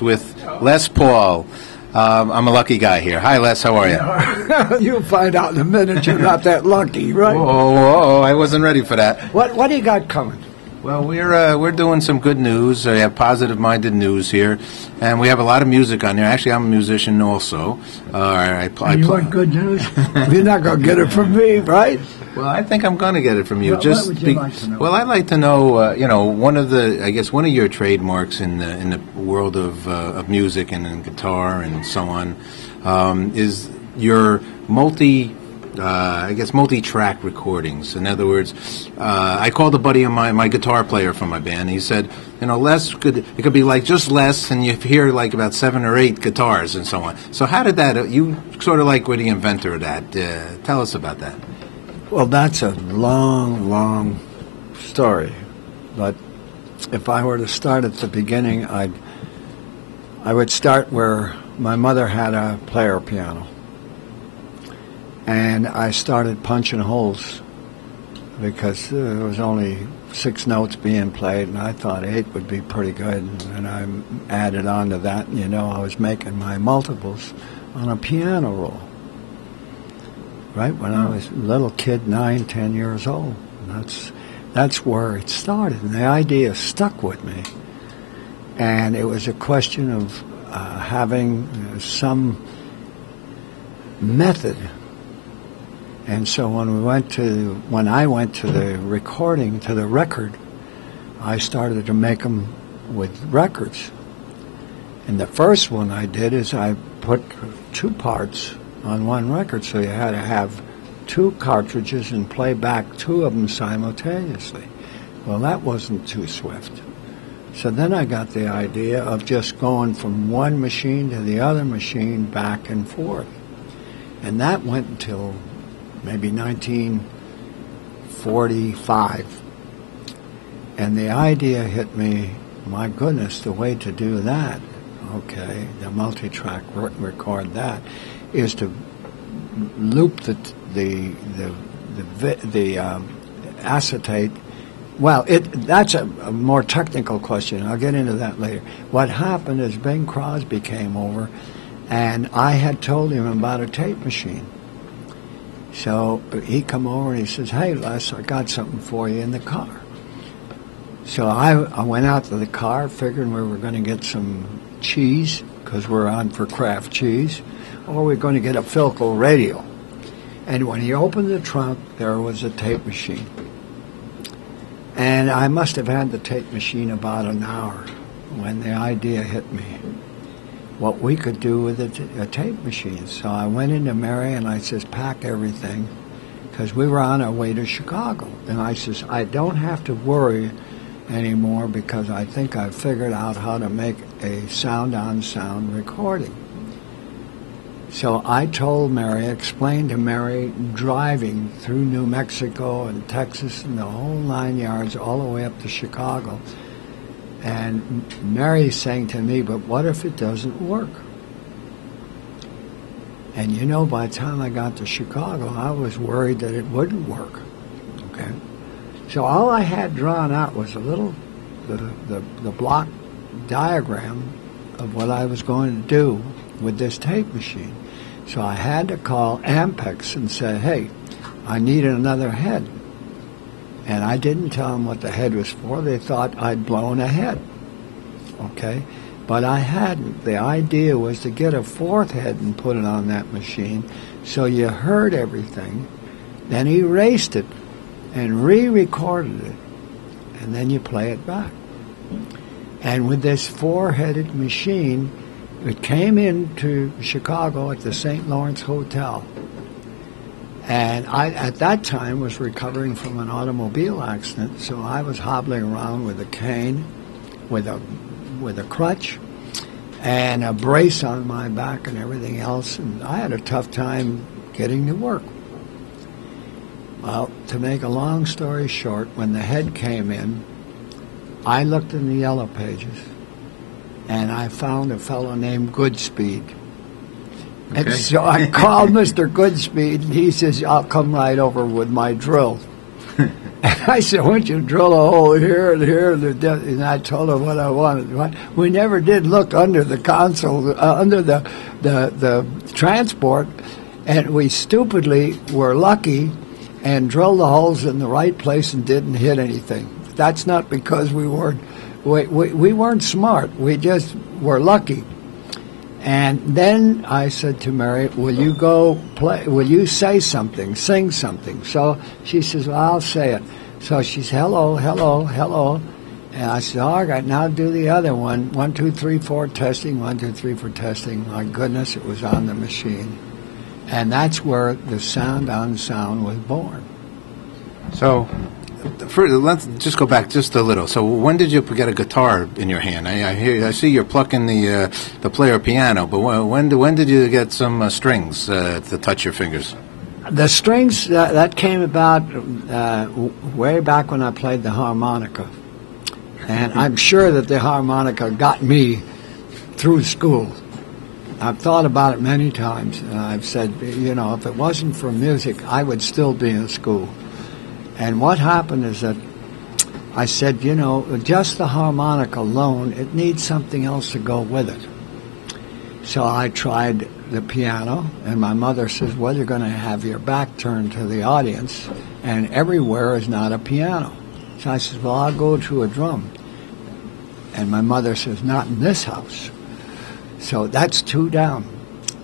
With Les Paul. I'm a lucky guy here. Hi, Les. How are you? You'll find out in a minute you're not that lucky, right? Oh, I wasn't ready for that. What do you got coming? Well, we're doing some good news. We have positive-minded news here, and we have a lot of music on there. Actually, I'm a musician also. You want good news? You're not going to get it from me, right? Well, I think I'm going to get it from you. What would you like to know? Well, I'd like to know, one of your trademarks in the world of music and in guitar and so on, is your multi-track recordings. In other words, I called a buddy of my guitar player from my band. He said, it could be like just Les, and you hear like about 7 or 8 guitars and so on. So how did that? You sort of like were the inventor of that. Tell us about that. Well, that's a long, long story. But if I were to start at the beginning, I would start where my mother had a player piano. And I started punching holes because there was only 6 notes being played, and I thought 8 would be pretty good. And I added on to that, I was making my multiples on a piano roll. Right when I was a little kid, 9, 10 years old. And that's where it started, and the idea stuck with me. And it was a question of having some method. And so when I went to the recording, to the record, I started to make them with records. And the first one I did is I put 2 parts on one record, so you had to have 2 cartridges and play back 2 of them simultaneously. Well, that wasn't too swift. So then I got the idea of just going from one machine to the other machine back and forth. And that went until maybe 1945. And the idea hit me, my goodness, the way to do that, okay, the multitrack, record that, is to loop the acetate. Well, that's a more technical question. I'll get into that later. What happened is Bing Crosby came over, and I had told him about a tape machine. So he come over and he says, "Hey, Les, I got something for you in the car." So I went out to the car, figuring we were going to get some cheese, because we're on for craft cheese, or we're going to get a Philco radio. And when he opened the trunk, there was a tape machine. And I must have had the tape machine about an hour when the idea hit me, what we could do with a tape machine. So I went into Mary and I says, pack everything, because we were on our way to Chicago. And I says, I don't have to worry anymore, because I think I've figured out how to make a sound-on-sound recording. So I told Mary, explained to Mary, driving through New Mexico and Texas and the whole 9 yards all the way up to Chicago. And Mary's saying to me, but what if it doesn't work? And by the time I got to Chicago, I was worried that it wouldn't work. Okay? So all I had drawn out was a little, the block diagram of what I was going to do with this tape machine. So I had to call Ampex and say, hey, I need another head. And I didn't tell them what the head was for. They thought I'd blown a head. Okay? But I hadn't. The idea was to get a 4th head and put it on that machine so you heard everything, then erased it and re-recorded it, and then you play it back. And with this 4-headed machine, it came into Chicago at the St. Lawrence Hotel. And I, at that time, was recovering from an automobile accident, so I was hobbling around with a cane, with a crutch, and a brace on my back and everything else, and I had a tough time getting to work. Well, to make a long story short, when the head came in, I looked in the yellow pages, and I found a fellow named Goodspeed. Okay. And so I called Mr. Goodspeed, and he says, I'll come right over with my drill. I said, "Why don't you drill a hole here and here?" And I told her what I wanted. We never did look under the console, under the transport, and we stupidly were lucky and drilled the holes in the right place and didn't hit anything. That's not because we weren't smart. We just were lucky. And then I said to Mary, "Will you go play? Will you say something, sing something?" So she says, "Well, I'll say it." So she's hello, hello, hello. And I said, "All right, now do the other one. 1, 2, 3, 4, testing. 1, 2, 3, 4, testing." My goodness, it was on the machine. And that's where the sound on sound was born. So, let's just go back just a little. So, when did you get a guitar in your hand? I see you're plucking the player piano, but when did you get some strings to touch your fingers? The strings that came about way back when I played the harmonica, and I'm sure that the harmonica got me through school. I've thought about it many times, and I've said, if it wasn't for music, I would still be in school. And what happened is that I said, just the harmonica alone, it needs something else to go with it. So I tried the piano, and my mother says, "Well, you're going to have your back turned to the audience, and everywhere is not a piano." So I said, "Well, I'll go to a drum." And my mother says, "Not in this house." So that's 2 down.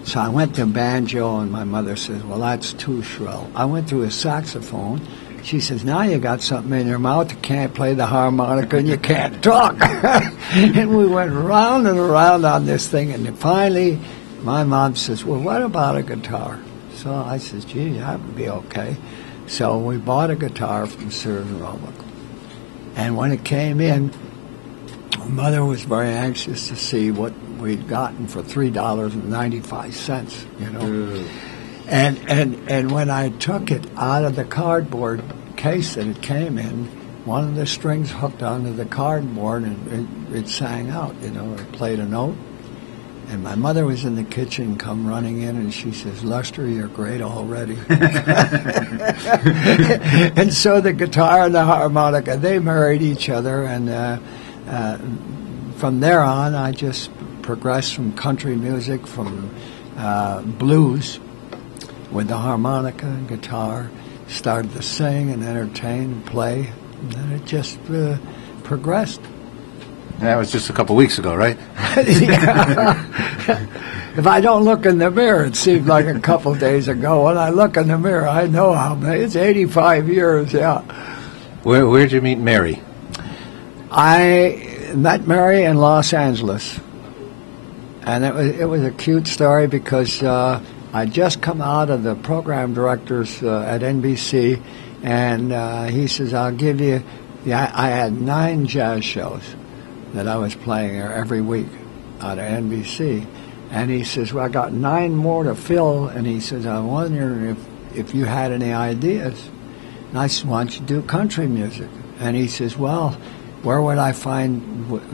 So I went to banjo, and my mother says, "Well, that's too shrill." I went to a saxophone. She says, "Now you got something in your mouth. You can't play the harmonica and you can't talk." And we went round and around on this thing, and then finally my mom says, "Well, what about a guitar?" So I says, "Gee, that would be okay." So we bought a guitar from Sears Roebuck. And when it came in, Mother was very anxious to see what we'd gotten for $3.95, And when I took it out of the cardboard case that it came in, one of the strings hooked onto the cardboard, and it sang out, it played a note. And my mother was in the kitchen, come running in, and she says, "Lester, you're great already." And so the guitar and the harmonica, they married each other, and from there on, I just progressed from country music, from blues with the harmonica and guitar, started to sing and entertain and play, and then it just progressed. That was just a couple weeks ago, right? Yeah. If I don't look in the mirror, it seemed like a couple days ago. When I look in the mirror, I know how many. It's 85 years, yeah. Where'd you meet Mary? I met Mary in Los Angeles. And it was a cute story because I'd just come out of the program directors at NBC, and he says, "I'll give you..." I had 9 jazz shows that I was playing there every week out of NBC. And he says, "Well, I got 9 more to fill." And he says, "I wonder if you had any ideas." And I said, "Why don't you do country music?" And he says, "Well, where would I find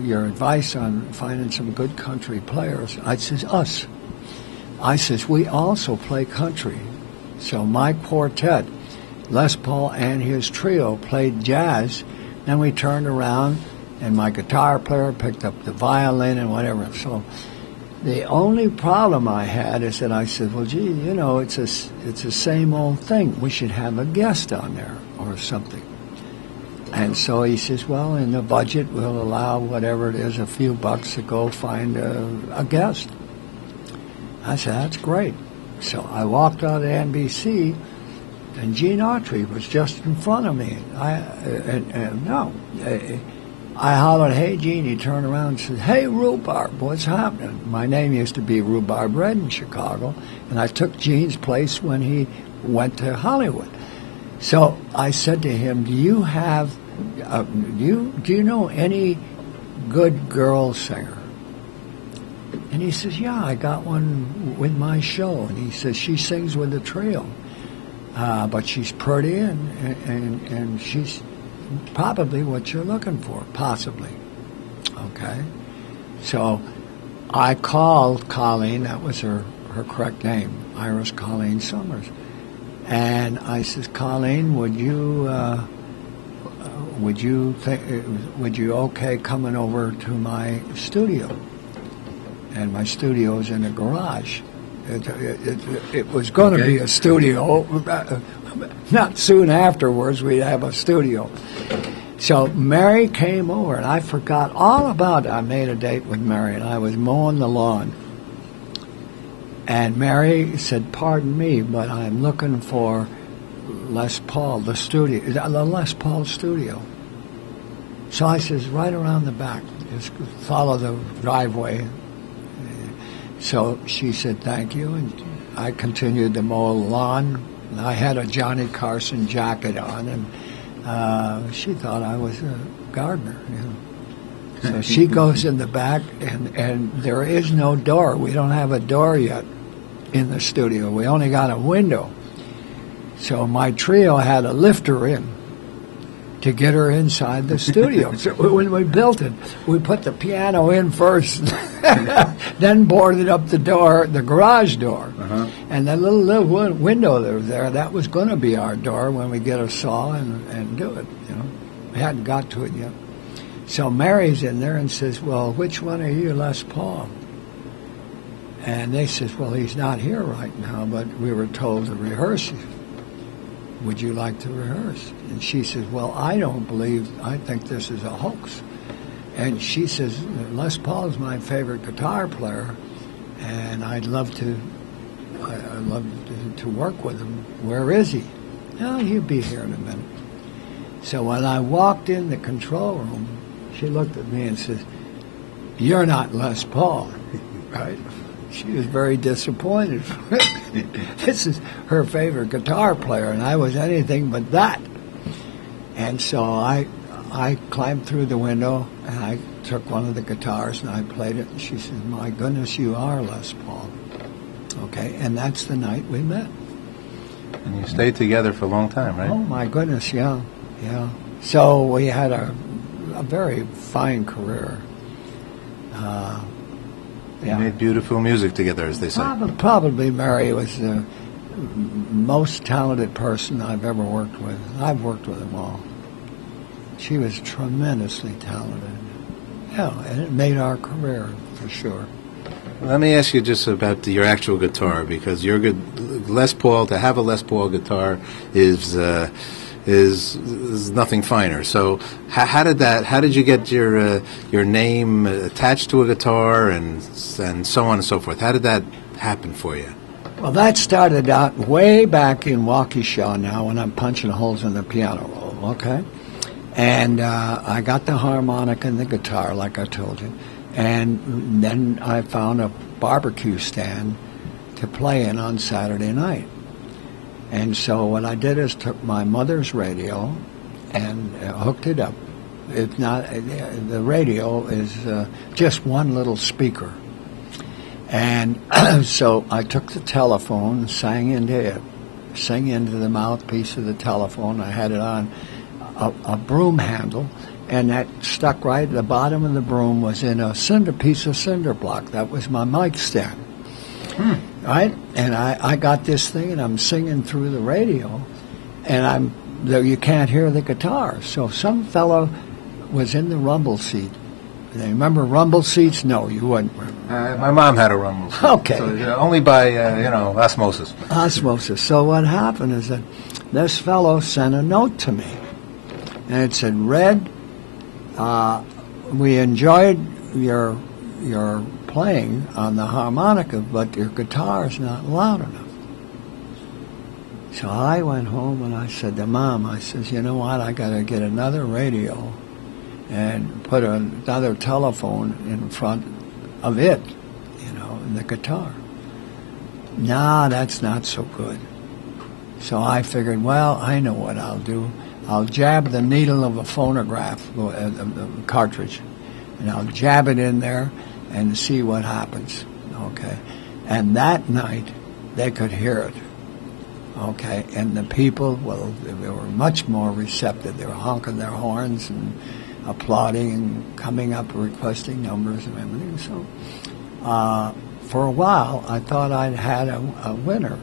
your advice on finding some good country players?" I says, "Us." I says, "We also play country." So my quartet, Les Paul and his trio, played jazz. Then we turned around, and my guitar player picked up the violin and whatever. So the only problem I had is that I said, "Well, gee, it's the same old thing. We should have a guest on there or something." And so he says, "Well, in the budget, we'll allow whatever it is, a few bucks to go find a guest." I said, "That's great." So I walked out of NBC, and Gene Autry was just in front of me. I hollered, "Hey, Gene." He turned around and said, "Hey, Rhubarb, what's happening?" My name used to be Rhubarb Red in Chicago, and I took Gene's place when he went to Hollywood. So I said to him, "Do you have, do you know any good girl singer?" And he says, "Yeah, I got one with my show." And he says, "She sings with the trio, but she's pretty and she's probably what you're looking for, possibly." Okay. So I called Colleen, that was her correct name, Iris Colleen Summers. And I says, "Colleen, would you would you okay coming over to my studio? And my studio's in a garage. It was going to be a studio. Not soon afterwards, we'd have a studio. So Mary came over, and I forgot all about it. I made a date with Mary, and I was mowing the lawn. And Mary said, "Pardon me, but I'm looking for Les Paul, the Les Paul studio." So I says, "Right around the back. Just follow the driveway." So she said, "Thank you," and I continued to mow the lawn. I had a Johnny Carson jacket on, and she thought I was a gardener. So she goes in the back, and there is no door. We don't have a door yet in the studio. We only got a window. So my trio had to lift her in to get her inside the studio. So when we built it, we put the piano in first, then boarded up the door, the garage door. And that little window that was there, that was going to be our door when we get a saw and do it. We hadn't got to it yet. So Mary's in there and says, "Well, which one are you, Les Paul?" And they says, "Well, he's not here right now, but we were told to rehearse. Would you like to rehearse?" And she says, "Well, I think this is a hoax." And she says, "Les Paul is my favorite guitar player, and I'd love to work with him. Where is he?" "Oh, he'll be here in a minute." So when I walked in the control room, she looked at me and says, "You're not Les Paul." Right? She was very disappointed. This is her favorite guitar player, and I was anything but that. And so I climbed through the window, and I took one of the guitars, and I played it. And she said, "My goodness, you are Les Paul." Okay, and that's the night we met. And you stayed together for a long time, right? Oh, my goodness, yeah. So we had a very fine career. You made beautiful music together, as they say. Probably Mary was the most talented person I've ever worked with. I've worked with them all. She was tremendously talented. Yeah, and it made our career, for sure. Let me ask you just about your actual guitar, because your Les Paul, to have a Les Paul guitar is nothing finer. So how did you get your name attached to a guitar and so on and so forth? How did that happen for you? Well, that started out way back in Waukesha now, when I'm punching holes in the piano roll, okay? And I got the harmonica and the guitar, like I told you. And then I found a barbecue stand to play in on Saturday night. And so what I did is took my mother's radio and hooked it up. It's not, the radio is just one little speaker. And so I took the telephone, sang into the mouthpiece of the telephone. I had it on a broom handle, and that stuck right at the bottom of the broom was in a piece of cinder block. That was my mic stand. Right? And I got this thing, and I'm singing through the radio, and you can't hear the guitar. So some fellow was in the rumble seat. You remember rumble seats? No, you wouldn't remember. My mom had a rumble seat. Okay. So, only by, osmosis. Osmosis. So what happened is that this fellow sent a note to me, and it said, "Red, we enjoyed your playing on the harmonica, but your guitar is not loud enough." So I went home and I said to Mom, I says, "You know what, I got to get another radio and put another telephone in front of it, in the guitar." "Nah, that's not so good." So I figured, well, I know what I'll do. I'll jab the needle of a phonograph cartridge, and I'll jab it in there and see what happens, okay? And that night, they could hear it, okay? And the people, well, they were much more receptive. They were honking their horns and applauding and coming up requesting numbers and everything. So for a while, I thought I'd had a winner.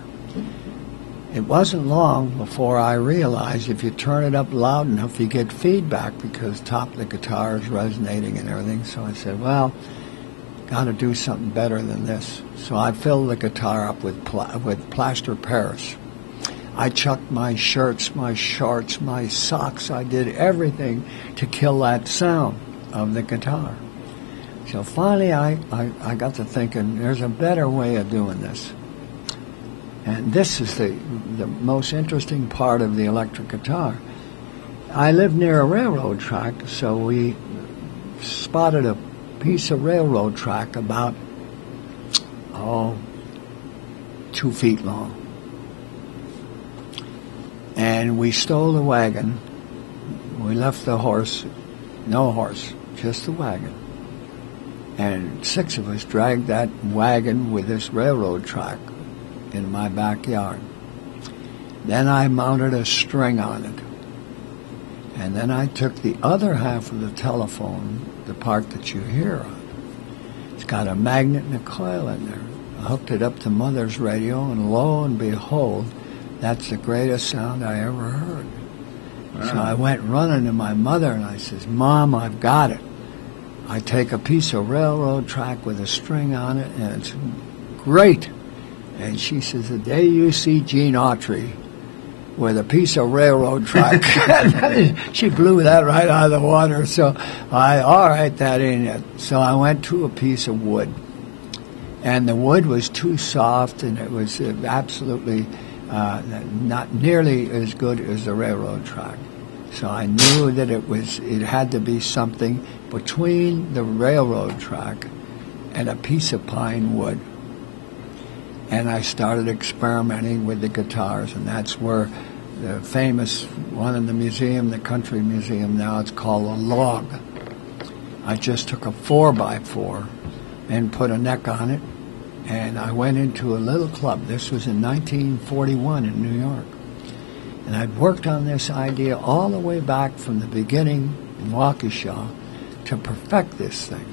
it wasn't long before I realized if you turn it up loud enough, you get feedback because top of the guitar is resonating and everything. So I said, well, got to do something better than this. So I filled the guitar up with plaster Paris. I chucked my shirts, my shorts, my socks. I did everything to kill that sound of the guitar. So finally I got to thinking, there's a better way of doing this. And this is the most interesting part of the electric guitar. I live near a railroad track, so we spotted a piece of railroad track about, 2 feet long. And we stole the wagon. We left the horse, no horse, just the wagon. And 6 of us dragged that wagon with this railroad track in my backyard. Then I mounted a string on it. And then I took the other half of the telephone, the part that you hear on. It's got a magnet and a coil in there. I hooked it up to Mother's radio, and lo and behold, that's the greatest sound I ever heard. Wow. So I went running to my mother, and I says, Mom, I've got it. I take a piece of railroad track with a string on it, and it's great. And she says, the day you see Gene Autry with a piece of railroad track, she blew that right out of the water. So all right, that ain't it. So I went to a piece of wood. And the wood was too soft, and it was absolutely not nearly as good as the railroad track. So I knew that it had to be something between the railroad track and a piece of pine wood. And I started experimenting with the guitars, and that's where the famous one in the museum, the Country Museum now, it's called a log. I just took a 4x4 and put a neck on it, and I went into a little club. This was in 1941 in New York. And I'd worked on this idea all the way back from the beginning in Waukesha to perfect this thing.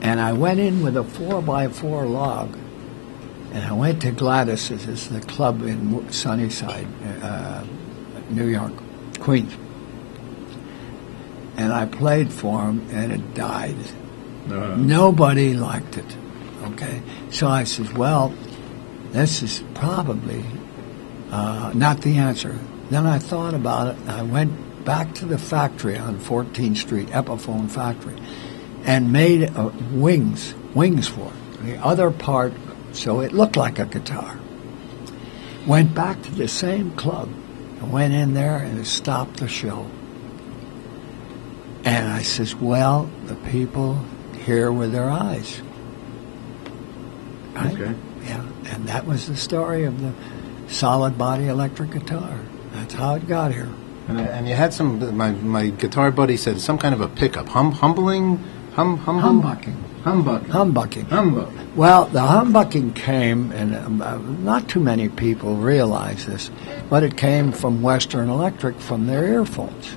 And I went in with a 4x4 log, and I went to Gladys's, it's the club in Sunnyside, New York, Queens. And I played for him, and it died. Nobody liked it, okay? So I said, well, this is probably not the answer. Then I thought about it, and I went back to the factory on 14th Street, Epiphone Factory, and made wings for it. The other part, so it looked like a guitar. Went back to the same club, and went in there, and it stopped the show. And I says, well, the people hear with their eyes. Right? Okay. Yeah, and that was the story of the solid body electric guitar. That's how it got here. And you had some, my guitar buddy said, some kind of a pickup. Humbucking. Well, the humbucking came, and not too many people realize this, but it came from Western Electric, from their earphones.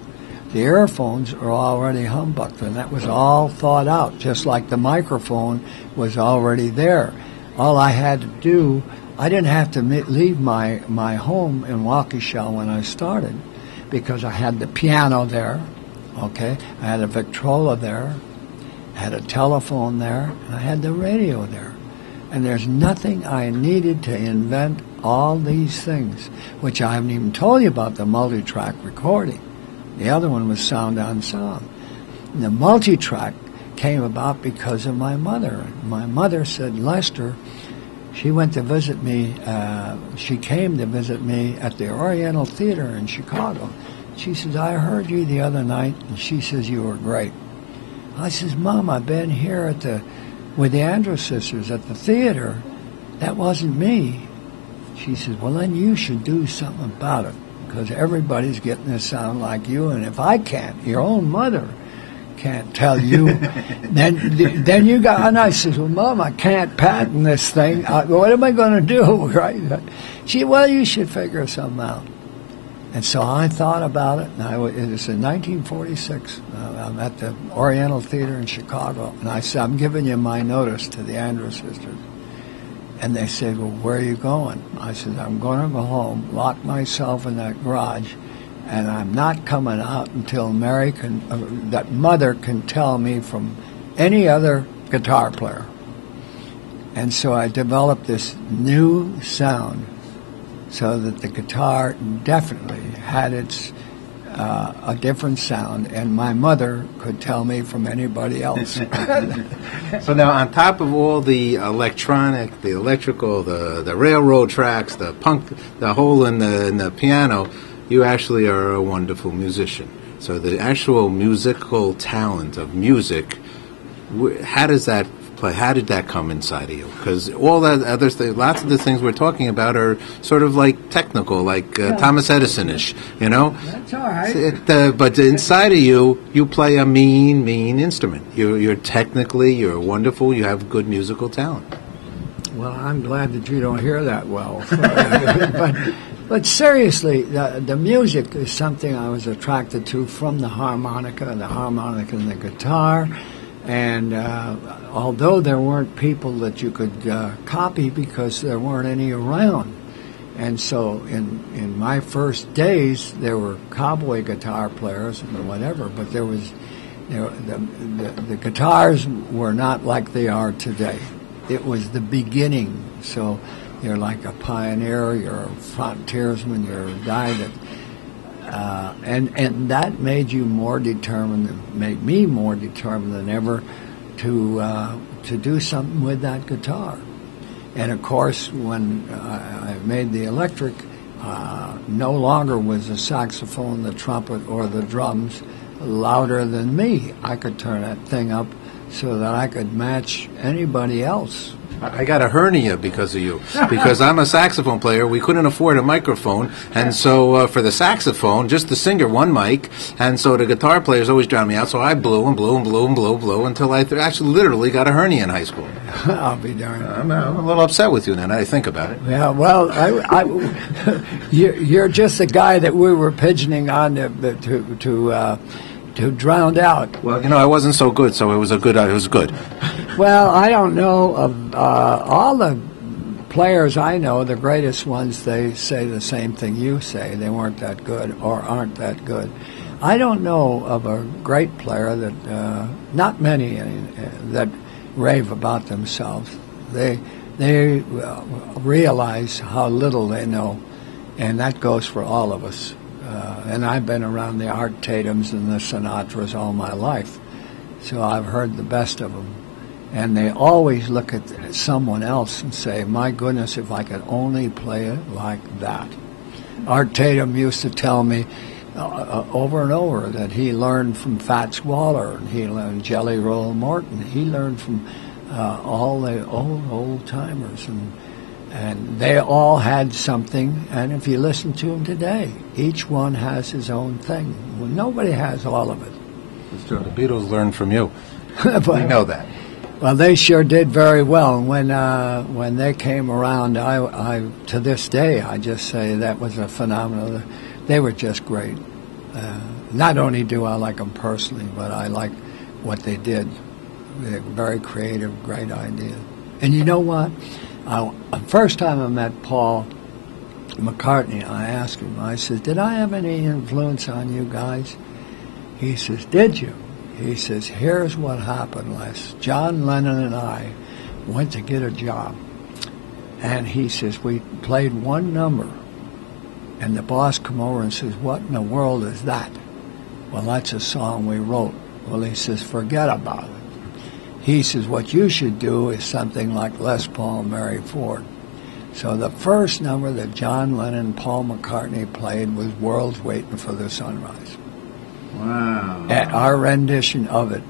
The earphones are already humbucked, and that was all thought out, just like the microphone was already there. All I had to do, I didn't have to leave my home in Waukesha when I started, because I had the piano there, okay? I had a Victrola there, I had a telephone there, and I had the radio there. And there's nothing I needed to invent all these things, which I haven't even told you about the multitrack recording. The other one was sound on sound. And the multitrack came about because of my mother. My mother said, Lester, she went to visit me, she came to visit me at the Oriental Theater in Chicago. She says, I heard you the other night, and she says you were great. I says, Mom, I've been here with the Andrews sisters at the theater. That wasn't me. She says, well, then you should do something about it, because everybody's getting to sound like you, and if I can't, your own mother can't tell you, then you got, and I says, well, Mom, I can't patent this thing. What am I going to do, right? She, well, you should figure something out. And so I thought about it, and it was in 1946. I'm at the Oriental Theater in Chicago, and I said, I'm giving you my notice to the Andrews sisters. And they said, well, where are you going? I said, I'm going to go home, lock myself in that garage, and I'm not coming out until that Mother can tell me from any other guitar player. And so I developed this new sound so that the guitar definitely had a different sound, and my mother could tell me from anybody else. So now, on top of all the electronic, the electrical, the railroad tracks, the punk, the hole in the piano, you actually are a wonderful musician. So the actual musical talent of music, how does that play? How did that come inside of you? Because all that other things, lots of the things we're talking about are sort of like technical, like Thomas Edison-ish, you know? That's all right. But inside of you, you play a mean instrument. You're technically, you're wonderful, you have good musical talent. Well, I'm glad that you don't hear that well. But seriously, the music is something I was attracted to from the harmonica and the guitar. And although there weren't people that you could copy because there weren't any around. And so in my first days, there were cowboy guitar players and whatever, but there was, the guitars were not like they are today. It was the beginning. So you're like a pioneer, you're a frontiersman, you're a guy that, and that made you more determined, made me more determined than ever to do something with that guitar. And of course, when I made the electric, no longer was the saxophone, the trumpet, or the drums louder than me. I could turn that thing up so that I could match anybody else. I got a hernia because of you. Because I'm a saxophone player, we couldn't afford a microphone, and so for the saxophone, just the singer, one mic, and so the guitar players always drowned me out. So I blew and blew and blew and blew and blew until I actually literally got a hernia in high school. I'll be darned. I'm a little upset with you now that I think about it. Yeah, well, you're just the guy that we were pigeoning on to drown out. Well, you know, I wasn't so good, so it was good. Well, I don't know of all the players I know, the greatest ones, they say the same thing you say. They weren't that good or aren't that good. I don't know of a great player that, not many, that rave about themselves. They realize how little they know, and that goes for all of us. And I've been around the Art Tatums and the Sinatras all my life, so I've heard the best of them. And they always look at someone else and say, my goodness, if I could only play it like that. Art Tatum used to tell me over and over that he learned from Fats Waller, and he learned Jelly Roll Morton. He learned from all the old timers, and they all had something. And if you listen to them today, each one has his own thing. Well, nobody has all of it. It's true. The Beatles learned from you. But, we know that. Well, they sure did very well. And when they came around, I to this day, I just say that was a phenomenal. They were just great. Not only do I like them personally, but I like what they did. They're very creative, great idea. And you know what? The first time I met Paul McCartney, I asked him, I said, did I have any influence on you guys? He says, did you? He says, here's what happened, Les. John Lennon and I went to get a job. And he says, we played one number. And the boss come over and says, what in the world is that? Well, that's a song we wrote. Well, he says, forget about it. He says, what you should do is something like Les Paul and Mary Ford. So the first number that John Lennon and Paul McCartney played was World's Waiting for the Sunrise. Wow. And our rendition of it.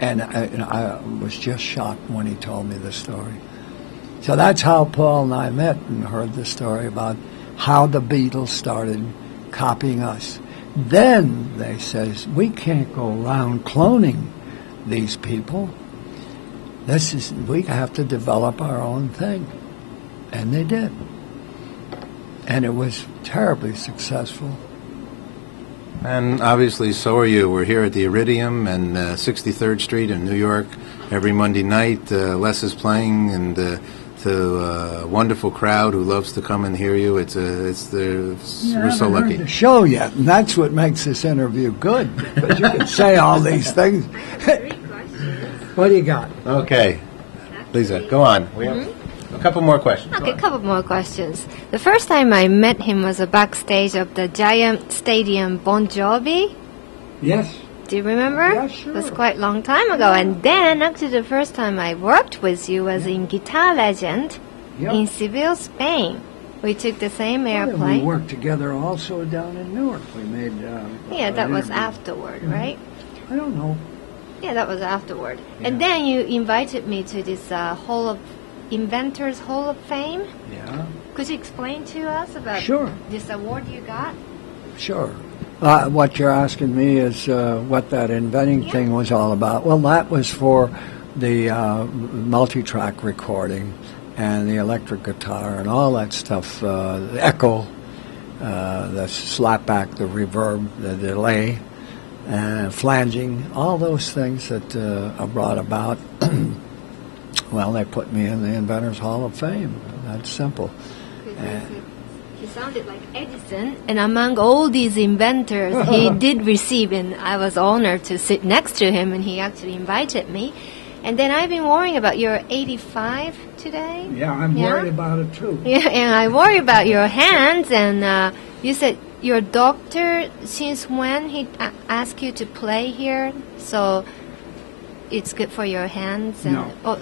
And I was just shocked when he told me the story. So that's how Paul and I met and heard the story about how the Beatles started copying us. Then they says, we can't go around cloning these people. We have to develop our own thing. And they did. And it was terribly successful. And obviously, so are you. We're here at the Iridium and 63rd Street in New York every Monday night. Les is playing, and to a wonderful crowd who loves to come and hear you. We're so lucky. Heard the show yet, and that's what makes this interview good. Because you can say all these things. What do you got? Okay, Lisa, go on. We have a couple more questions. Okay, a couple more questions. The first time I met him was backstage of the Giant Stadium Bon Jovi. Yes. Do you remember? Yeah, sure. It was quite a long time ago. And then, actually, the first time I worked with you was in Guitar Legend in Seville, Spain. We took the same airplane. We worked together also down in Newark. We made... that was afterward, right? I don't know. Yeah, that was afterward. Yeah. And then you invited me to this Inventors Hall of Fame. Yeah. Could you explain to us about this award you got? Sure. What you're asking me is what that inventing thing was all about. Well, that was for the multitrack recording and the electric guitar and all that stuff, the echo, the slapback, the reverb, the delay, flanging, all those things that are brought about. Well, they put me in the Inventors Hall of Fame. That's simple. He sounded like Edison, and among all these inventors, he did receive, and I was honored to sit next to him, and he actually invited me. And then I've been worrying about your 85 today. Yeah, I'm worried about it too. Yeah, and I worry about your hands, and you said your doctor, since when he asked you to play here, so it's good for your hands? And, no.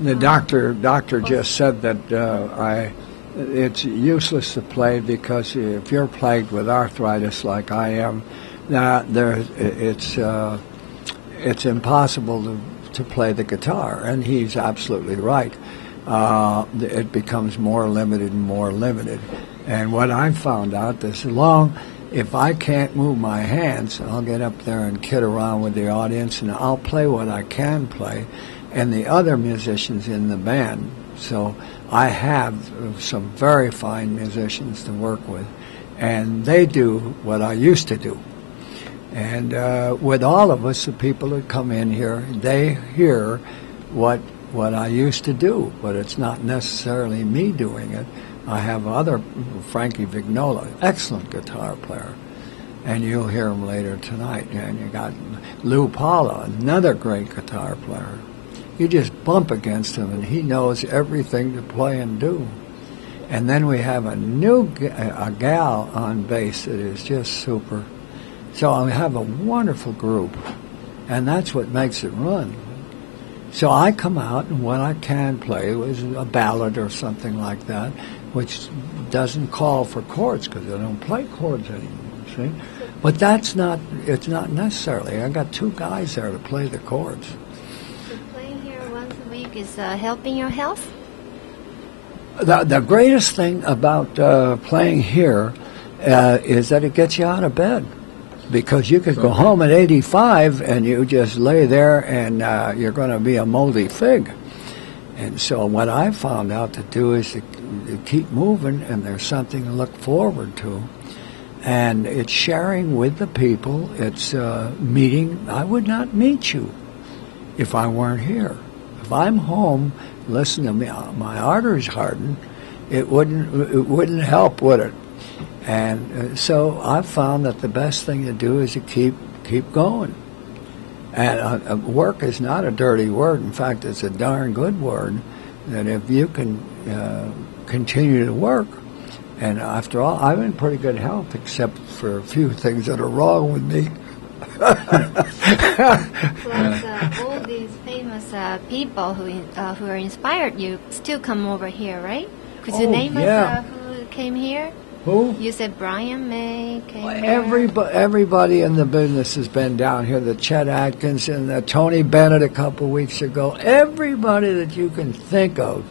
The doctor just said that it's useless to play because if you're plagued with arthritis like I am, it's impossible to play the guitar, and he's absolutely right. It becomes more limited and more limited. And what I found out is if I can't move my hands, I'll get up there and kid around with the audience, and I'll play what I can play, and the other musicians in the band. So I have some very fine musicians to work with, and they do what I used to do. And with all of us, the people that come in here, they hear what I used to do, but it's not necessarily me doing it. I have Frankie Vignola, excellent guitar player, and you'll hear him later tonight. And you got Lou Paula, another great guitar player. You just bump against him, and he knows everything to play and do. And then we have a gal on bass that is just super. So I have a wonderful group, and that's what makes it run. So I come out, and what I can play is a ballad or something like that, which doesn't call for chords because I don't play chords anymore, see? But it's not necessarily. I got two guys there to play the chords. So playing here once a week is helping your health? The greatest thing about playing here is that it gets you out of bed. Because you could go home at 85 and you just lay there and you're going to be a moldy fig. And so what I found out to do is to keep moving, and there's something to look forward to. And it's sharing with the people. It's meeting. I would not meet you if I weren't here. If I'm home, listen to me, my arteries harden, it wouldn't help, would it? And so I've found that the best thing to do is to keep going. And work is not a dirty word. In fact, it's a darn good word. That if you can continue to work, and after all, I'm in pretty good health, except for a few things that are wrong with me. Plus, all these famous people who inspired you still come over here, right? Could you name us who came here? Who? You said Brian May came here. Everybody in the business has been down here. The Chet Atkins and Tony Bennett a couple weeks ago. Everybody that you can think of,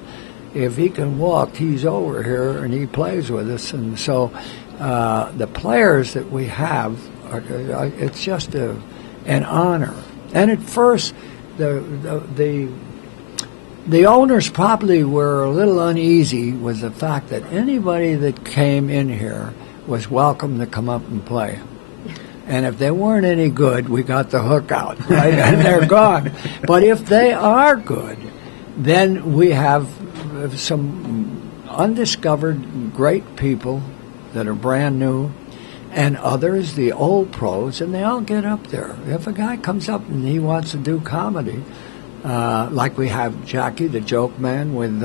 if he can walk, he's over here and he plays with us. And so the players that we have, it's just an honor. And at first, the owners probably were a little uneasy with the fact that anybody that came in here was welcome to come up and play. And if they weren't any good, we got the hook out, right? And they're gone. But if they are good, Then we have some undiscovered great people that are brand new, and others, the old pros, and they all get up there. If a guy comes up and he wants to do comedy, like we have Jackie, the joke man, with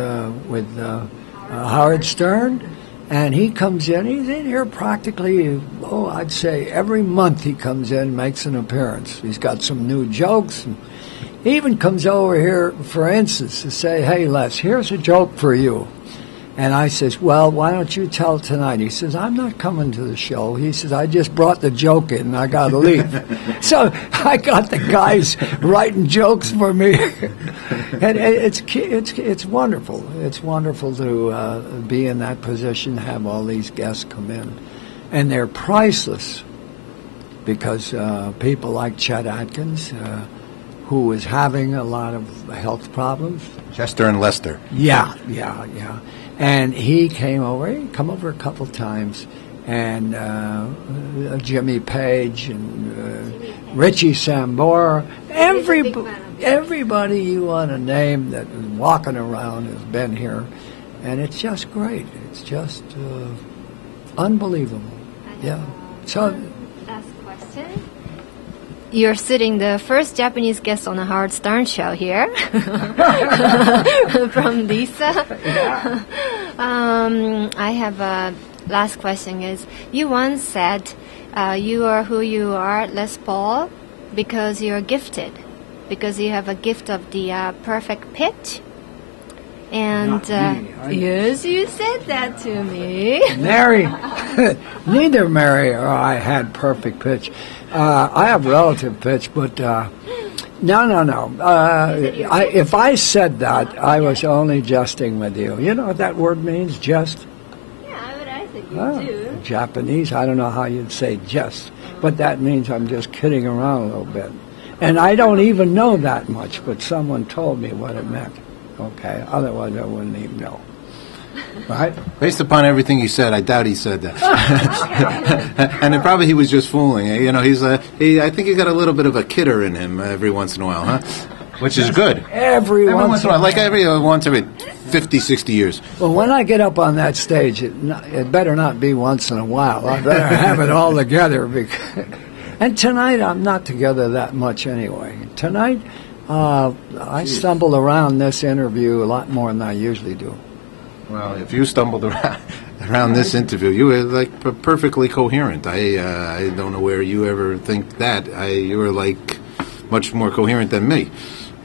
Howard Stern, and he comes in. He's in here practically, I'd say every month he comes in, makes an appearance. He's got some new jokes. And he even comes over here, for instance, to say, "Hey, Les, here's a joke for you." And I says, "Well, why don't you tell tonight?" He says, "I'm not coming to the show." He says, "I just brought the joke in and I got to leave." So I got the guys writing jokes for me. And it's wonderful. It's wonderful to be in that position, have all these guests come in. And they're priceless because people like Chet Atkins, who is having a lot of health problems. Chester and Lester. Yeah. And he came over. He come over a couple times, and Jimmy Page and Richie Sambora. Everybody you want to name that is walking around has been here, and it's just great. It's just unbelievable. Yeah. So. Last question. You're sitting the first Japanese guest on the Howard Stern show here from Lisa. Yeah. I have a last question is, you once said you are who you are, Les Paul, because you're gifted, because you have a gift of the perfect pitch. And yes, you said that to me. Mary, neither Mary or I had perfect pitch. I have relative pitch, but no. If I said that, I was only jesting with you. You know what that word means, jest? Yeah, but I said you do. Japanese, I don't know how you'd say jest, but that means I'm just kidding around a little bit. And I don't even know that much, but someone told me what it meant. Okay, otherwise I wouldn't even know. Right? Based upon everything he said, I doubt he said that. And then probably he was just fooling. You know, I think he's got a little bit of a kidder in him every once in a while, huh? Which is good. Every once in a while. Like once every 50, 60 years. Well, when I get up on that stage, it better not be once in a while. I better have it all together. And tonight I'm not together that much anyway. Tonight I stumbled around this interview a lot more than I usually do. Well, if you stumbled around this interview, you were like perfectly coherent. I don't know where you ever think that. You were like much more coherent than me.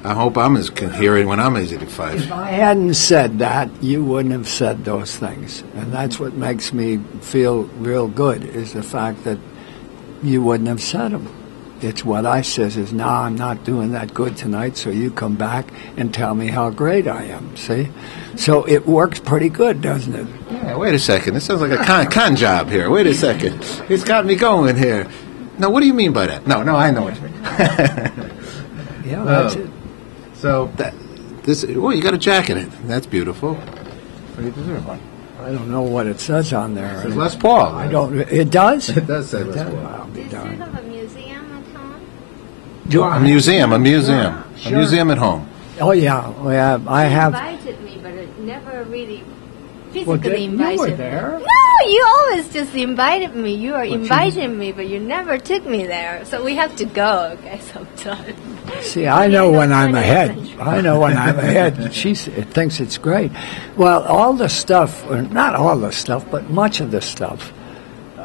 I hope I'm as coherent when I'm 85. If I hadn't said that, you wouldn't have said those things. And that's what makes me feel real good, is the fact that you wouldn't have said them. It's what I says is, "No, I'm not doing that good tonight, so you come back and tell me how great I am," see? So it works pretty good, doesn't it? Yeah, wait a second. This sounds like a con job here. Wait a second. He's got me going here. Now, what do you mean by that? No, I know what you mean. Yeah, that's it. So, you got a jacket in. That's beautiful. Well, you deserve one. I don't know what it says on there. It says Les Paul. I don't. It does? It does say Les Paul. I'll be Do you still darned. have a museum at home? A museum. Sure. A museum at home. Oh, yeah. I have. You invited me, but it never really Well, physically you invited were me. there. No, you always just invited me. You are inviting me, but you never took me there. So we have to go, okay, sometime. See, I know when I'm ahead. She thinks it's great. Well, all the stuff, or not all the stuff, but much of the stuff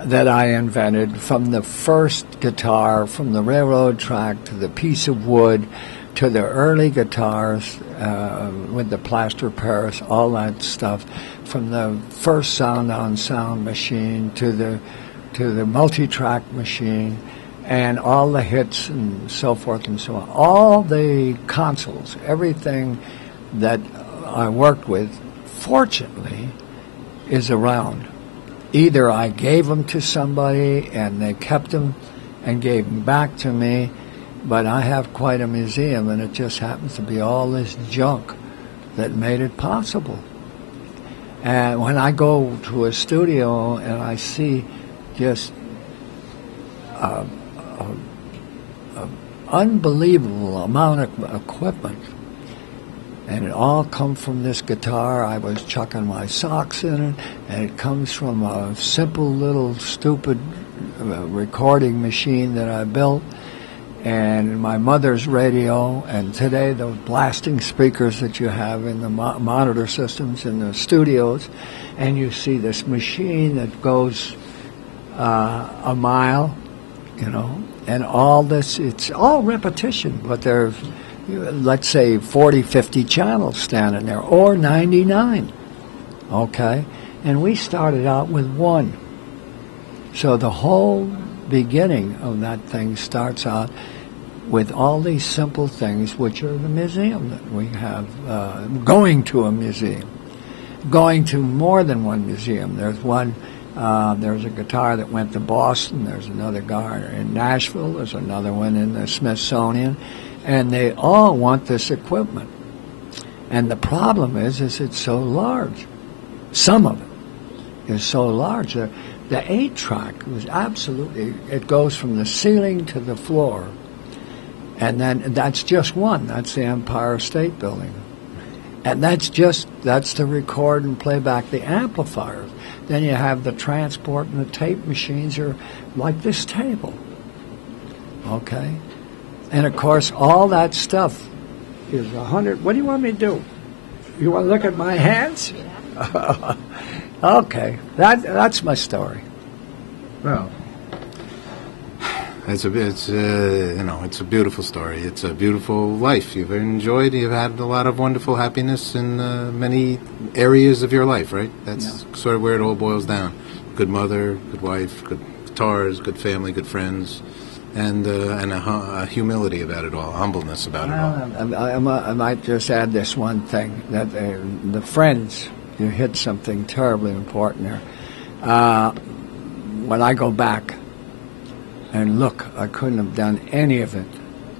that I invented, from the first guitar, from the railroad track to the piece of wood, to the early guitars with the plaster Paris, all that stuff, from the first sound-on-sound machine to the multitrack machine, and all the hits and so forth and so on. All the consoles, everything that I worked with, fortunately, is around. Either I gave them to somebody and they kept them and gave them back to me, but I have quite a museum, and it just happens to be all this junk that made it possible. And when I go to a studio and I see just an unbelievable amount of equipment, And it all come from this guitar. I was chucking my socks in it, and it comes from a simple little stupid recording machine that I built, and my mother's radio, and today the blasting speakers that you have in the monitor systems in the studios, and you see this machine that goes a mile, you know, and all this, it's all repetition, but there's, let's say, 40, 50 channels standing there, or 99, okay? And we started out with one. So the whole beginning of that thing starts out with all these simple things, which are the museum that we have, going to a museum, going to more than one museum. There's one, there's a guitar that went to Boston, there's another guitar in Nashville, there's another one in the Smithsonian, and they all want this equipment. And the problem is it's so large. Some of it is so large. The 8-track was absolutely, it goes from the ceiling to the floor. And then that's just one. That's the Empire State Building. And that's the record and play back the amplifiers. Then you have the transport and the tape machines are like this table. Okay? And, of course, all that stuff is 100. What do you want me to do? You want to look at my hands? Yeah. Okay. That's my story. Well, it's a beautiful story. It's a beautiful life. You've enjoyed. You've had a lot of wonderful happiness in many areas of your life, right? That's sort of where it all boils down. Good mother, good wife, good guitars, good family, good friends. And a humility about it all, humbleness about it all. I might just add this one thing, that the friends, you hit something terribly important there. When I go back and look, I couldn't have done any of it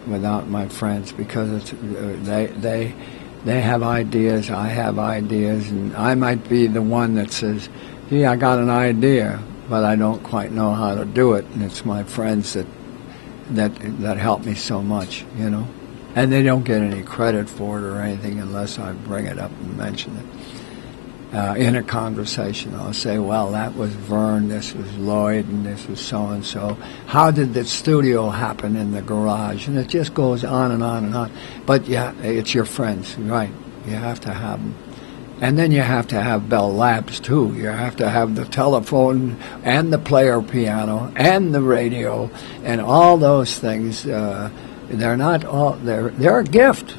without my friends, because they have ideas, I have ideas, and I might be the one that says, gee, I got an idea, but I don't quite know how to do it, and it's my friends that help me so much, you know. And they don't get any credit for it or anything unless I bring it up and mention it. In a conversation, I'll say, well, that was Vern, this was Lloyd, and this was so-and-so. How did the studio happen in the garage? And it just goes on and on and on. But, yeah, it's your friends, right? You have to have them. And then you have to have Bell Labs, too. You have to have the telephone and the player piano and the radio and all those things. They're not all, they're a gift,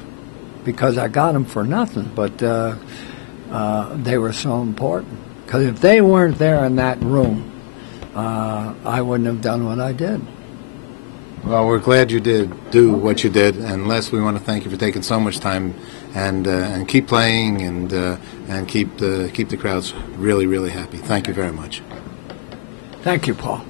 because I got them for nothing, but they were so important. Because if they weren't there in that room, I wouldn't have done what I did. Well, we're glad you did do what you did, and Les, we want to thank you for taking so much time and keep playing and keep the crowds really, really happy. Thank you very much. Thank you, Paul.